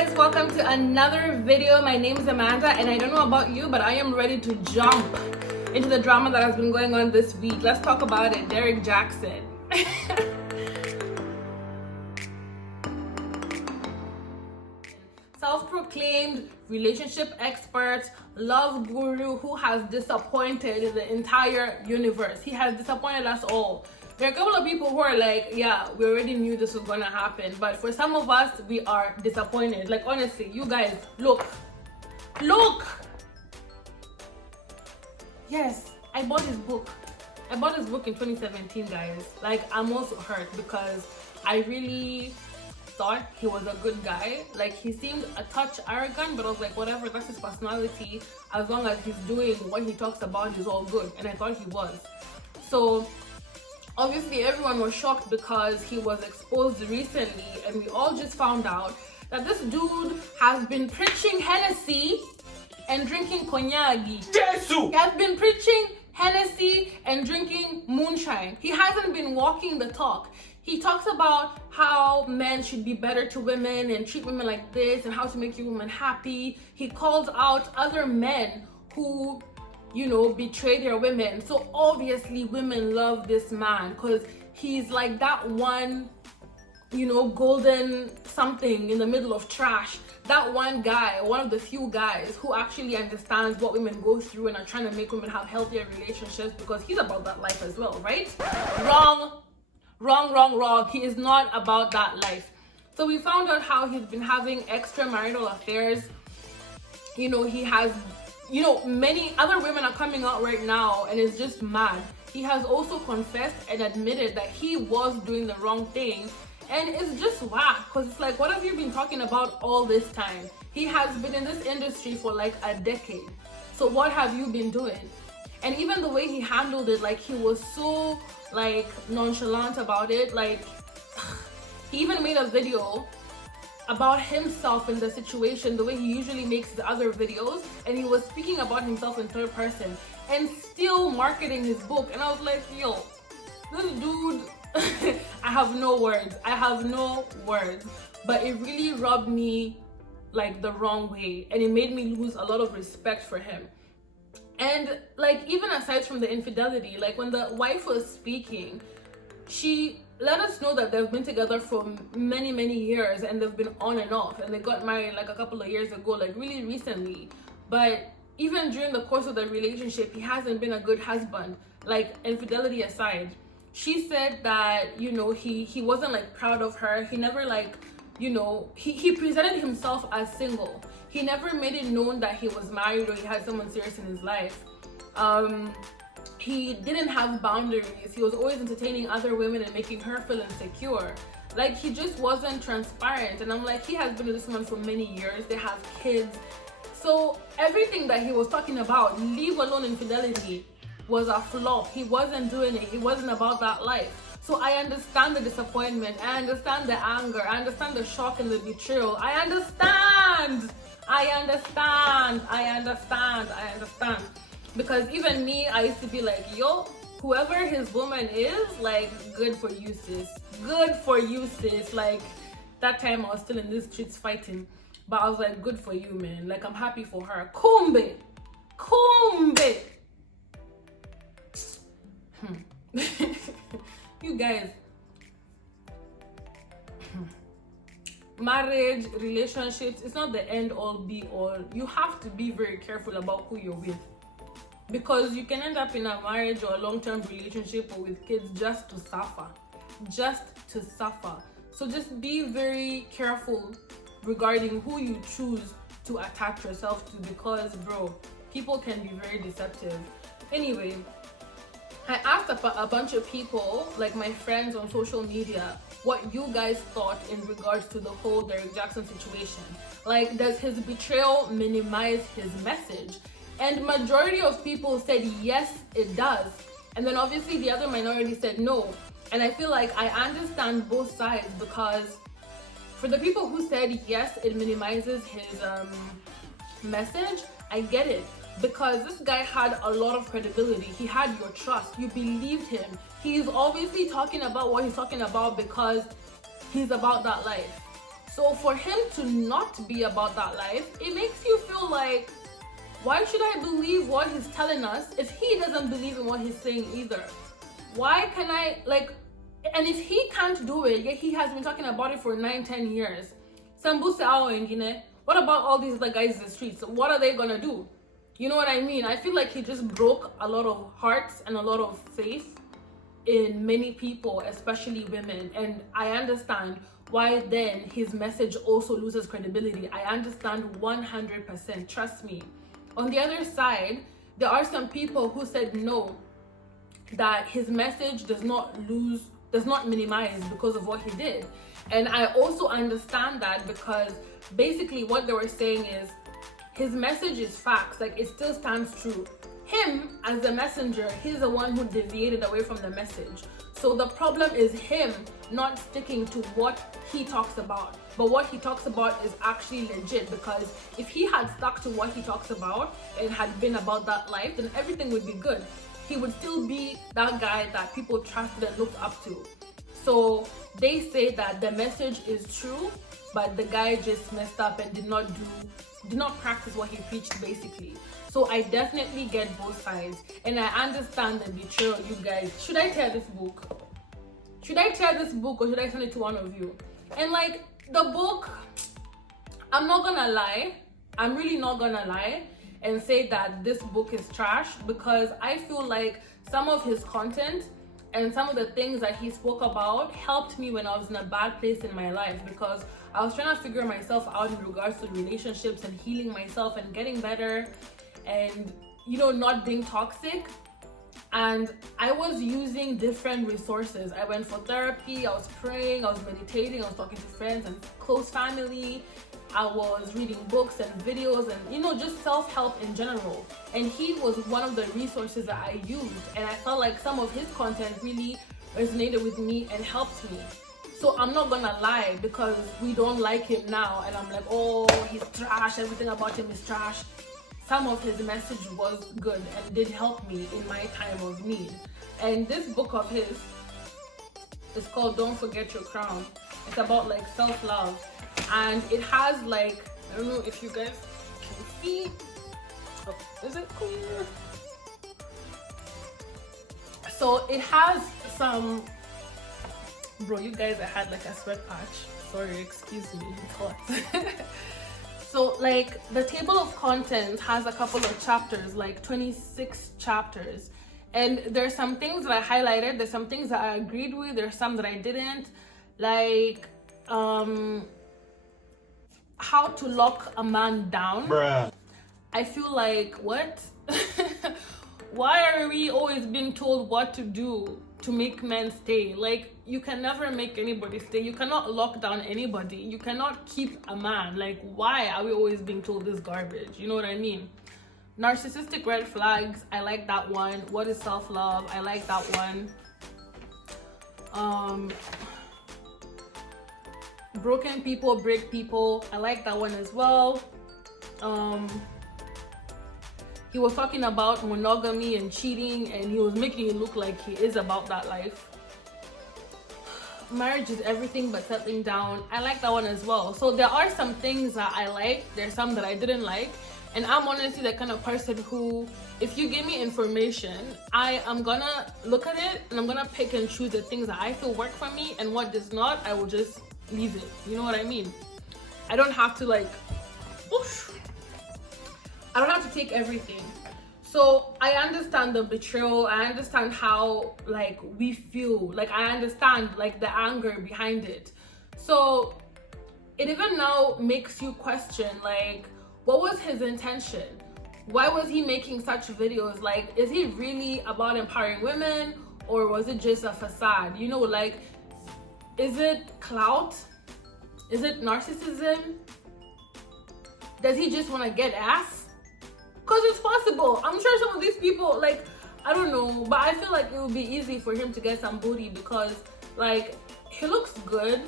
guys, welcome to another video. My name is Amanda and I don't know about you, but I am ready to jump into the drama that has been going on this week. Let's talk about it. Derrick Jaxn. Self-proclaimed relationship expert, love guru who has disappointed the entire universe. He has disappointed us all. There are a couple of people who are like, yeah, we already knew this was gonna happen. But for some of us, we are disappointed. Like, honestly, you guys, look. Yes, I bought his book. I bought his book in 2017, guys. Like, I'm also hurt because I really thought he was a good guy. Like, he seemed a touch arrogant, but I was like, whatever, that's his personality. As long as he's doing what he talks about, he's all good. And I thought he was. So obviously everyone was shocked because he was exposed recently, and we all just found out that this dude has been preaching Hennessy and drinking cognac. He has been preaching Hennessy and drinking moonshine. He hasn't been walking the talk. He talks about how men should be better to women and treat women like this and how to make your woman happy. He calls out other men who, you know, betray their women. So obviously women love this man because he's like that one, you know, golden something in the middle of trash. That one guy, one of the few guys who actually understands what women go through and are trying to make women have healthier relationships, because he's about that life as well, right? Wrong. He is not about that life. So we found out how he's been having extramarital affairs. You know, he has, you know, many other women are coming out right now and it's just mad. He has also confessed and admitted that he was doing the wrong thing, and it's just whack because it's like, what have you been talking about all this time? He has been in this industry for like a decade. So what have you been doing? And even the way he handled it, like, he was so like nonchalant about it. Like, he even made a video about himself in the situation, the way he usually makes his other videos, and he was speaking about himself in third person and still marketing his book. And I was like, yo, this dude, I have no words. But it really rubbed me like the wrong way, and it made me lose a lot of respect for him. And like, even aside from the infidelity, like when the wife was speaking, she let us know that they've been together for many years and they've been on and off, and they got married like a couple of years ago, like really recently. But even during the course of the relationship, he hasn't been a good husband, like infidelity aside. She said that, you know, he wasn't like proud of her. He never like, you know, he presented himself as single. He never made it known that he was married or he had someone serious in his life. He didn't have boundaries. He was always entertaining other women and making her feel insecure. Like, he just wasn't transparent. And I'm like, he has been with this woman for many years. They have kids. So everything that he was talking about, leave alone infidelity, was a flop. He wasn't doing it. He wasn't about that life. So I understand the disappointment. I understand the anger. I understand the shock and the betrayal. I understand. Because even me, I used to be like, yo, whoever his woman is, like, good for you, sis. Good for you, sis. Like, that time I was still in these streets fighting. But I was like, good for you, man. Like, I'm happy for her. Kumbe. You guys. Marriage, relationships, it's not the end all be all. You have to be very careful about who you're with, because you can end up in a marriage or a long-term relationship or with kids just to suffer. So just be very careful regarding who you choose to attach yourself to, because bro, people can be very deceptive. Anyway, I asked a bunch of people, like my friends on social media, what you guys thought in regards to the whole Derrick Jaxn situation. Like, does his betrayal minimize his message? And majority of people said yes, it does. And then obviously the other minority said no. And I feel like I understand both sides, because for the people who said yes, it minimizes his message, I get it. Because this guy had a lot of credibility. He had your trust. You believed him. He's obviously talking about what he's talking about because he's about that life. So for him to not be about that life, it makes you feel like, why should I believe what he's telling us if he doesn't believe in what he's saying either? Why can I, like, and if he can't do it, yet he has been talking about it for 9-10 years. What about all these other guys in the streets? What are they gonna do? You know what I mean? I feel like he just broke a lot of hearts and a lot of faith in many people, especially women. And I understand why then his message also loses credibility. I understand 100%, trust me. On the other side, there are some people who said no, that his message does not minimize because of what he did. And I also understand that, because basically what they were saying is his message is facts, like it still stands true. Him as a messenger, he's the one who deviated away from the message. So the problem is him not sticking to what he talks about. But what he talks about is actually legit, because if he had stuck to what he talks about and had been about that life, then everything would be good. He would still be that guy that people trusted and looked up to. So they say that the message is true, but the guy just messed up and did not practice what he preached, basically. So I definitely get both sides, and I understand the betrayal, you guys. Should I tear this book? Should I tear this book, or should I send it to one of you? And like the book, I'm not gonna lie. I'm really not gonna lie and say that this book is trash, because I feel like some of his content and some of the things that he spoke about helped me when I was in a bad place in my life, because I was trying to figure myself out in regards to relationships and healing myself and getting better and, you know, not being toxic. And I was using different resources. I went for therapy, I was praying, I was meditating, I was talking to friends and close family. I was reading books and videos and, you know, just self-help in general. And he was one of the resources that I used. And I felt like some of his content really resonated with me and helped me. So I'm not gonna lie, because we don't like him now and I'm like, oh, he's trash, everything about him is trash. Some of his message was good and did help me in my time of need. And this book of his is called Don't Forget Your Crown. It's about like self-love. And it has like, I don't know if you guys can see. Oh, is it clear? So it has some, bro, you guys, I had like a sweat patch. Sorry, excuse me, it's hot. So like the table of contents has a couple of chapters, like 26 chapters. And there's some things that I highlighted, there's some things that I agreed with, there's some that I didn't. Like, how to lock a man down. Bruh. I feel like, what? Why are we always being told what to do to make men stay? Like, you can never make anybody stay. You cannot lock down anybody. You cannot keep a man. Like, why are we always being told this garbage? You know what I mean? Narcissistic red flags, I like that one. What is self-love? I like that one. Broken people break people, I like that one as well. He was talking about monogamy and cheating, and he was making it look like he is about that life. Marriage is everything but settling down, I like that one as well. So there are some things that I like, there's some that I didn't like. And I'm honestly the kind of person who, if you give me information, I am gonna look at it and I'm gonna pick and choose the things that I feel work for me, and what does not, I will just leave it. You know what I mean? I don't have to like, whoosh. I don't have to take everything. So I understand the betrayal. I understand how like we feel. Like I understand like the anger behind it. So it even now makes you question like, what was his intention? Why was he making such videos? Like, is he really about empowering women, or was it just a facade? You know, like, is it clout? Is it narcissism? Does he just want to get ass? Because it's possible. I'm sure some of these people, like, I don't know, but I feel like it would be easy for him to get some booty, because like, he looks good.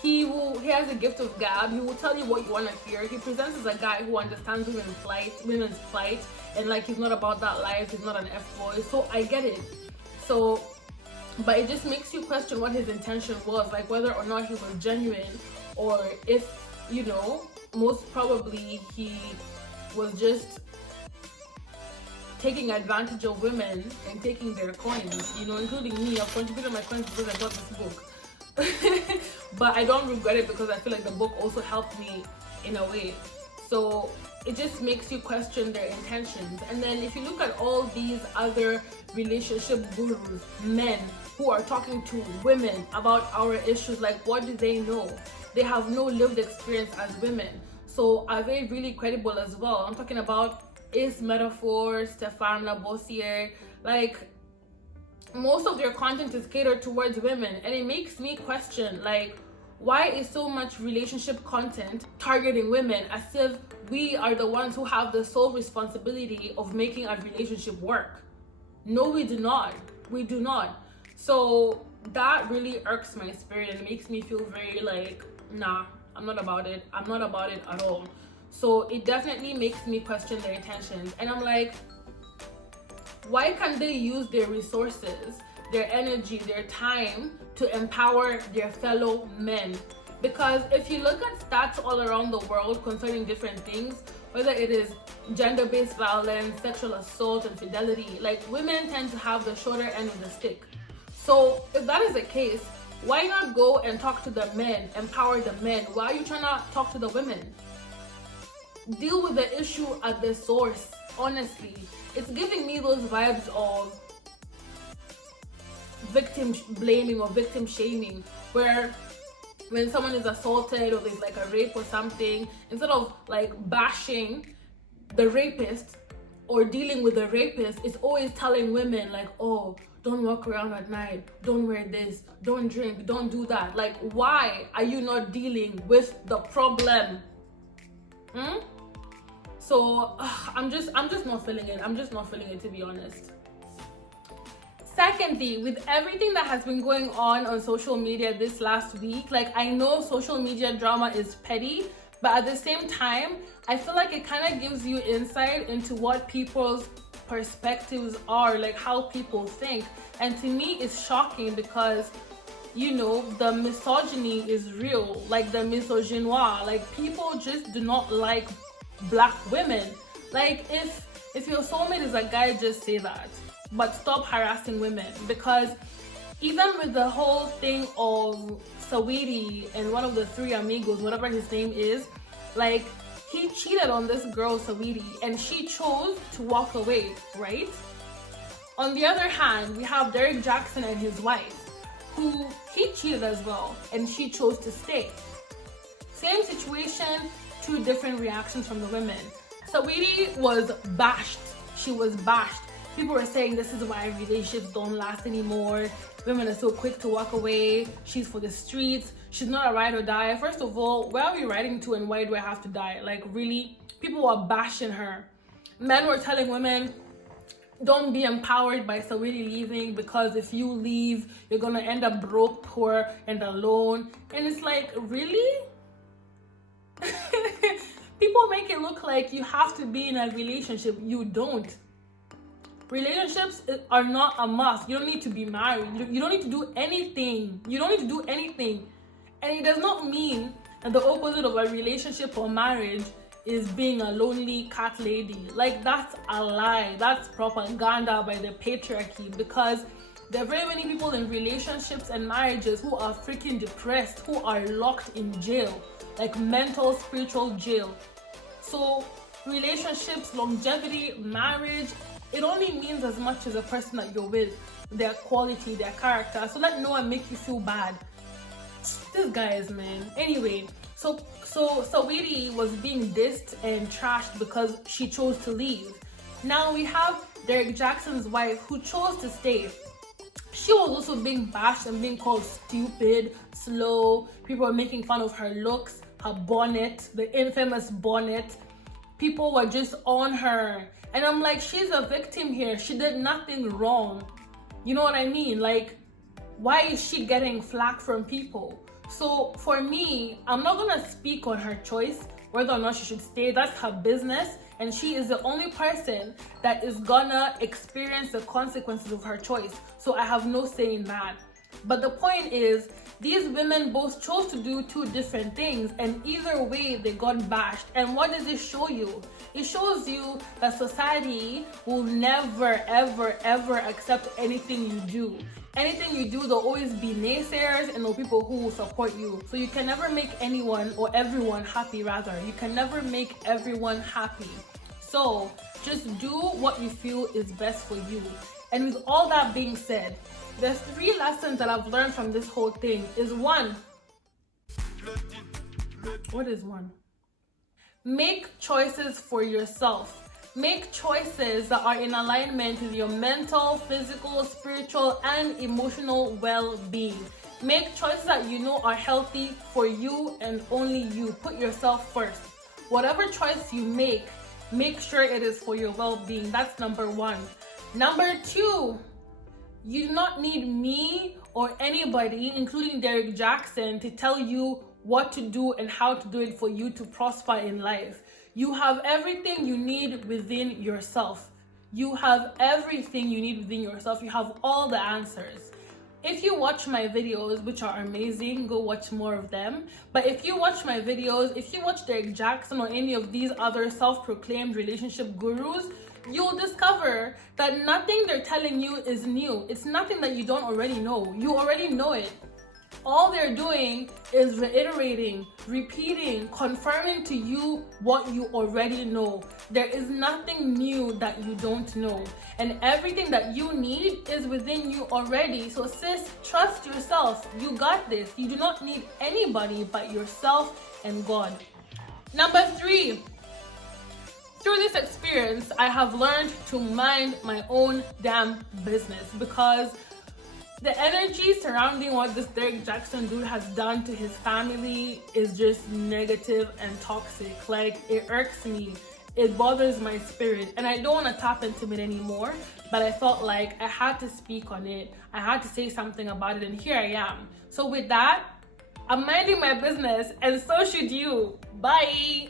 He has a gift of gab. He will tell you what you want to hear. He presents as a guy who understands women's plight, and like, he's not about that life. He's not an F-boy. So I get it. So, but it just makes you question what his intention was, like whether or not he was genuine, or if, you know, most probably he was just taking advantage of women and taking their coins, you know, including me. I've contributed my coins because I got this book. But I don't regret it because I feel like the book also helped me in a way. So it just makes you question their intentions. And then if you look at all these other relationship gurus, men who are talking to women about our issues, like, what do they know? They have no lived experience as women. So are they really credible as well? I'm talking about Ace Metaphor, Stefan Labossiere. Like, most of their content is catered towards women, and it makes me question, like, why is so much relationship content targeting women, as if we are the ones who have the sole responsibility of making a relationship work? No, we do not. We do not. So that really irks my spirit and makes me feel very like, nah, I'm not about it. I'm not about it at all. So it definitely makes me question their intentions. And I'm like, why can't they use their resources, their energy, their time to empower their fellow men? Because if you look at stats all around the world concerning different things, whether it is gender-based violence, sexual assault, infidelity, like, women tend to have the shorter end of the stick. So if that is the case, why not go and talk to the men, empower the men? Why are you trying to talk to the women? Deal with the issue at the source, honestly. It's giving me those vibes of victim blaming or victim shaming, where when someone is assaulted or there's like a rape or something, instead of like bashing the rapist or dealing with the rapist, it's always telling women like, oh, don't walk around at night, don't wear this, don't drink, don't do that. Like, why are you not dealing with the problem? So I'm just not feeling it. I'm just not feeling it, to be honest. Secondly, with everything that has been going on social media this last week, like, I know social media drama is petty, but at the same time, I feel like it kind of gives you insight into what people's perspectives are, like how people think. And to me, it's shocking because, you know, the misogyny is real, like the misogynoir. Like, people just do not like black women. Like, if your soulmate is a guy, just say that, but stop harassing women. Because even with the whole thing of Saweetie and one of the three amigos, whatever his name is, like, he cheated on this girl Saweetie and she chose to walk away, right? On the other hand, we have Derrick Jaxn and his wife, who he cheated as well and she chose to stay. Same situation, two different reactions from the women. Saweetie was bashed. She was bashed. People were saying this is why relationships don't last anymore. Women are so quick to walk away. She's for the streets. She's not a ride or die. First of all, where are we riding to and why do I have to die? Like, really? People were bashing her. Men were telling women, don't be empowered by Saweetie leaving, because if you leave, you're gonna end up broke, poor, and alone. And it's like, really? People make it look like you have to be in a relationship. You don't. Relationships are not a must. You don't need to be married. You don't need to do anything. You don't need to do anything. And it does not mean that the opposite of a relationship or marriage is being a lonely cat lady. Like, that's a lie. That's propaganda by the patriarchy, because there are very many people in relationships and marriages who are freaking depressed, who are locked in jail, like mental, spiritual jail. So relationships, longevity, marriage, it only means as much as the person that you're with, their quality, their character. So let no one make you feel bad. This guys, man. Anyway, so Saweetie was being dissed and trashed because she chose to leave. Now we have Derrick Jaxn's wife, who chose to stay. She was also being bashed and being called stupid, slow. People were making fun of her looks, her bonnet, the infamous bonnet. People were just on her. And I'm like, she's a victim here. She did nothing wrong. You know what I mean? Like, why is she getting flack from people? So for me, I'm not gonna speak on her choice, whether or not she should stay. That's her business. And she is the only person that is gonna experience the consequences of her choice. So I have no say in that. But the point is, these women both chose to do two different things, and either way they got bashed. And what does it show you? It shows you that society will never, ever, ever accept anything you do. Anything you do, there'll always be naysayers and there'll be people who will support you. So you can never make anyone, or everyone happy rather. You can never make everyone happy. So just do what you feel is best for you. And with all that being said, there's 3 lessons that I've learned from this whole thing. Is 1. What is 1? Make choices for yourself. Make choices that are in alignment with your mental, physical, spiritual, and emotional well-being. Make choices that you know are healthy for you and only you. Put yourself first. Whatever choice you make sure it is for your well-being. That's number 1. Number 2, you do not need me or anybody, including Derrick Jaxn, to tell you what to do and how to do it for you to prosper in life. You have everything you need within yourself. You have everything you need within yourself. You have all the answers. If you watch my videos, which are amazing, go watch more of them. But if you watch my videos, if you watch Derrick Jaxn or any of these other self-proclaimed relationship gurus, you'll discover that nothing they're telling you is new. It's nothing that you don't already know. You already know it. All they're doing is reiterating, repeating, confirming to you what you already know. There is nothing new that you don't know. And everything that you need is within you already. So sis, trust yourself. You got this. You do not need anybody but yourself and God. Number 3. Through this experience, I have learned to mind my own damn business, because the energy surrounding what this Derrick Jaxn dude has done to his family is just negative and toxic. Like, it irks me. It bothers my spirit. And I don't want to tap into it anymore, but I felt like I had to speak on it. I had to say something about it, and here I am. So with that, I'm minding my business, and so should you. Bye!